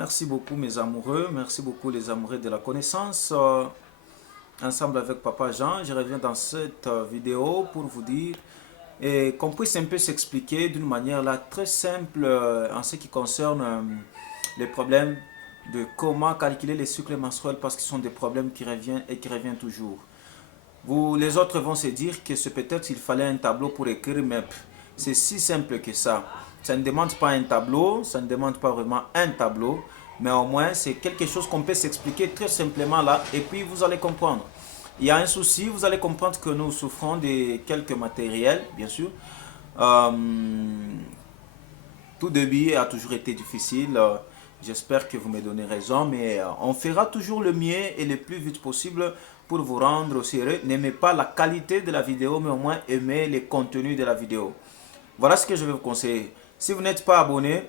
Merci beaucoup mes amoureux, merci beaucoup les amoureux de la connaissance. Ensemble avec Papa Jean, je reviens dans cette vidéo pour vous dire et qu'on puisse un peu s'expliquer d'une manière là très simple en ce qui concerne les problèmes de comment calculer les cycles menstruels parce que ce sont des problèmes qui reviennent et qui reviennent toujours. Vous, les autres vont se dire que c'est peut-être il fallait un tableau pour écrire, mais c'est si simple que ça. Ça ne demande pas un tableau, ça ne demande pas vraiment un tableau, mais au moins c'est quelque chose qu'on peut s'expliquer très simplement là, et puis vous allez comprendre. Il y a un souci, vous allez comprendre que nous souffrons de quelques matériels, bien sûr. Euh, Tout début a toujours été difficile. J'espère que vous me donnez raison, mais on fera toujours le mieux et le plus vite possible pour vous rendre au sérieux. N'aimez pas la qualité de la vidéo, mais au moins aimez les contenus de la vidéo. Voilà ce que je vais vous conseiller. Si vous n'êtes pas abonné,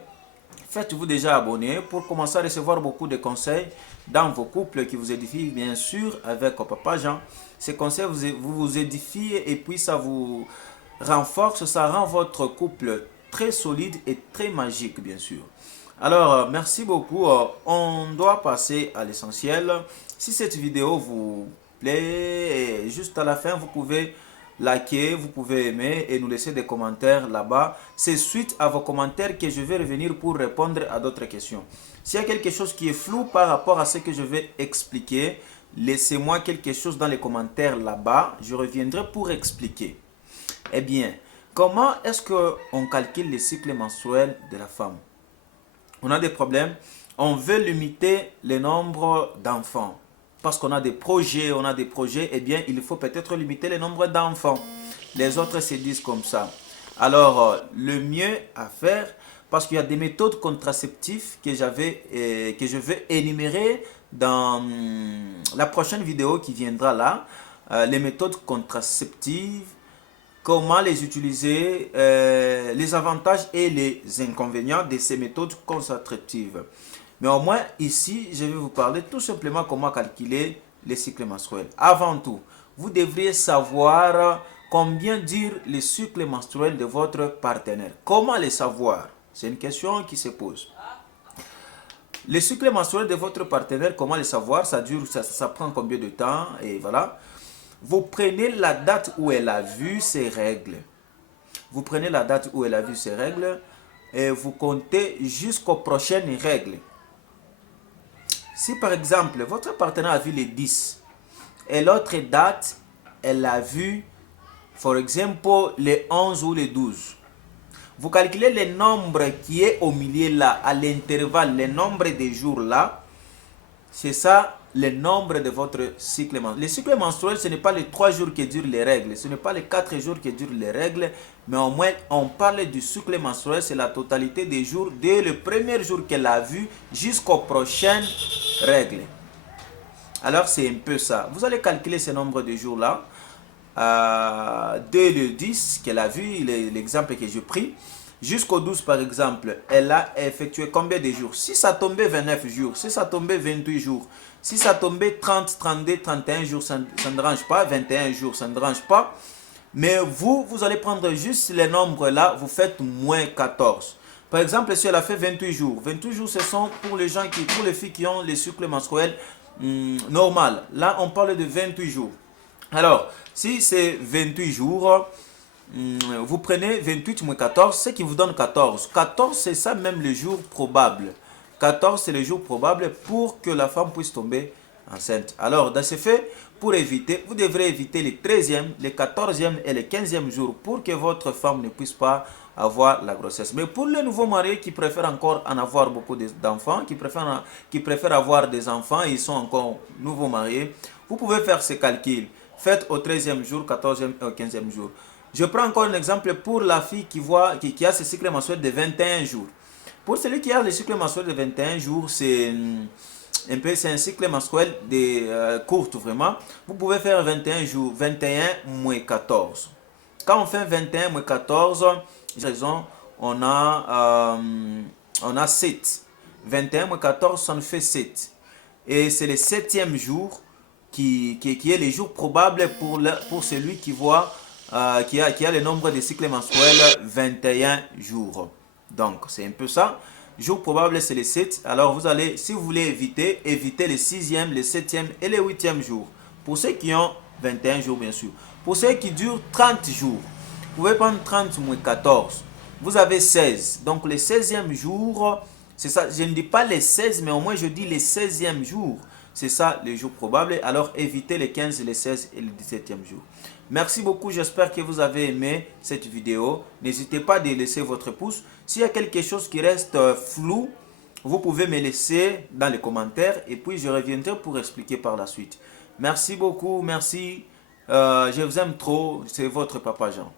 faites-vous déjà abonner pour commencer à recevoir beaucoup de conseils dans vos couples qui vous édifient, bien sûr, avec Papa Jean. Ces conseils vous édifient et puis ça vous renforce, ça rend votre couple très solide et très magique, bien sûr. Alors, merci beaucoup. On doit passer à l'essentiel. Si cette vidéo vous plaît, juste à la fin, vous pouvez liker, vous pouvez aimer et nous laisser des commentaires là-bas. C'est suite à vos commentaires que je vais revenir pour répondre à d'autres questions. S'il y a quelque chose qui est flou par rapport à ce que je vais expliquer, laissez-moi quelque chose dans les commentaires là-bas. Je reviendrai pour expliquer. Eh bien, comment est-ce qu'on calcule les cycles menstruels de la femme? On a des problèmes. On veut limiter le nombre d'enfants. Parce qu'on a des projets, eh bien, il faut peut-être limiter le nombre d'enfants. Les autres se disent comme ça. Alors, le mieux à faire, parce qu'il y a des méthodes contraceptives que je vais énumérer dans la prochaine vidéo qui viendra là. Les méthodes contraceptives, comment les utiliser, les avantages et les inconvénients de ces méthodes contraceptives. Mais au moins ici, je vais vous parler tout simplement comment calculer les cycles menstruels. Avant tout, vous devriez savoir combien dure les cycles menstruels de votre partenaire. Comment les savoir? C'est une question qui se pose. Les cycles menstruels de votre partenaire, comment les savoir? Ça prend combien de temps? Et voilà. Vous prenez la date où elle a vu ses règles. Vous prenez la date où elle a vu ses règles et vous comptez jusqu'aux prochaines règles. Si par exemple, votre partenaire a vu les 10 et l'autre date, elle a vu, par exemple, les 11 ou les 12. Vous calculez le nombre qui est au milieu là, à l'intervalle, le nombre de jours là. C'est ça le nombre de votre cycle menstruel. Le cycle menstruel, ce n'est pas les 3 jours que durent les règles, ce n'est pas les 4 jours que durent les règles, mais au moins on parle du cycle menstruel, c'est la totalité des jours dès le premier jour qu'elle a vu jusqu'aux prochaines règles. Alors c'est un peu ça. Vous allez calculer ce nombre de jours là. Dès le 10 qu'elle a vu, l'exemple que j'ai pris, jusqu'au 12 par exemple, elle a effectué combien de jours? Si ça tombait 29 jours, si ça tombait 28 jours, si ça tombait 30, 32, 31 jours, ça ne dérange pas, 21 jours, ça ne dérange pas. Mais vous allez prendre juste les nombres là, vous faites moins 14. Par exemple, si elle a fait 28 jours, 28 jours ce sont pour les filles qui ont les cycles menstruels normal. Là, on parle de 28 jours. Alors, si c'est 28 jours, vous prenez 28 moins 14, ce qui vous donne 14. 14, c'est ça même le jour probable. 14, c'est le jour probable pour que la femme puisse tomber enceinte. Alors, dans ce fait, pour éviter, vous devrez éviter les 13e, les 14e et les 15e jours pour que votre femme ne puisse pas avoir la grossesse. Mais pour les nouveaux mariés qui préfèrent encore en avoir beaucoup d'enfants, qui préfèrent avoir des enfants, ils sont encore nouveaux mariés, vous pouvez faire ce calcul. Faites au 13e jour, 14e et au 15e jour. Je prends encore un exemple pour la fille qui a ce cycle menstruel de 21 jours. Pour celui qui a le cycle menstruel de 21 jours, c'est un cycle menstruel court vraiment. Vous pouvez faire 21 jours, 21 moins 14. Quand on fait 21 moins 14, on a 7. 21 moins 14, ça nous fait 7. Et c'est le 7e jour qui est le jour probable pour celui qui a le nombre de cycles menstruels 21 jours. Donc, c'est un peu ça. Jour probable, c'est le 7. Alors, vous allez, si vous voulez éviter, évitez le 6e, le 7e et le 8e jour. Pour ceux qui ont 21 jours, bien sûr. Pour ceux qui durent 30 jours, vous pouvez prendre 30 moins 14. Vous avez 16. Donc, le 16e jour, c'est ça. Je ne dis pas les 16, mais au moins je dis les 16e jour. C'est ça, les jours probables. Alors, évitez les 15, les 16 et le 17e jour. Merci beaucoup, j'espère que vous avez aimé cette vidéo. N'hésitez pas à laisser votre pouce. S'il y a quelque chose qui reste flou, vous pouvez me laisser dans les commentaires et puis je reviendrai pour expliquer par la suite. Merci beaucoup, merci. Je vous aime trop, c'est votre Papa Jean.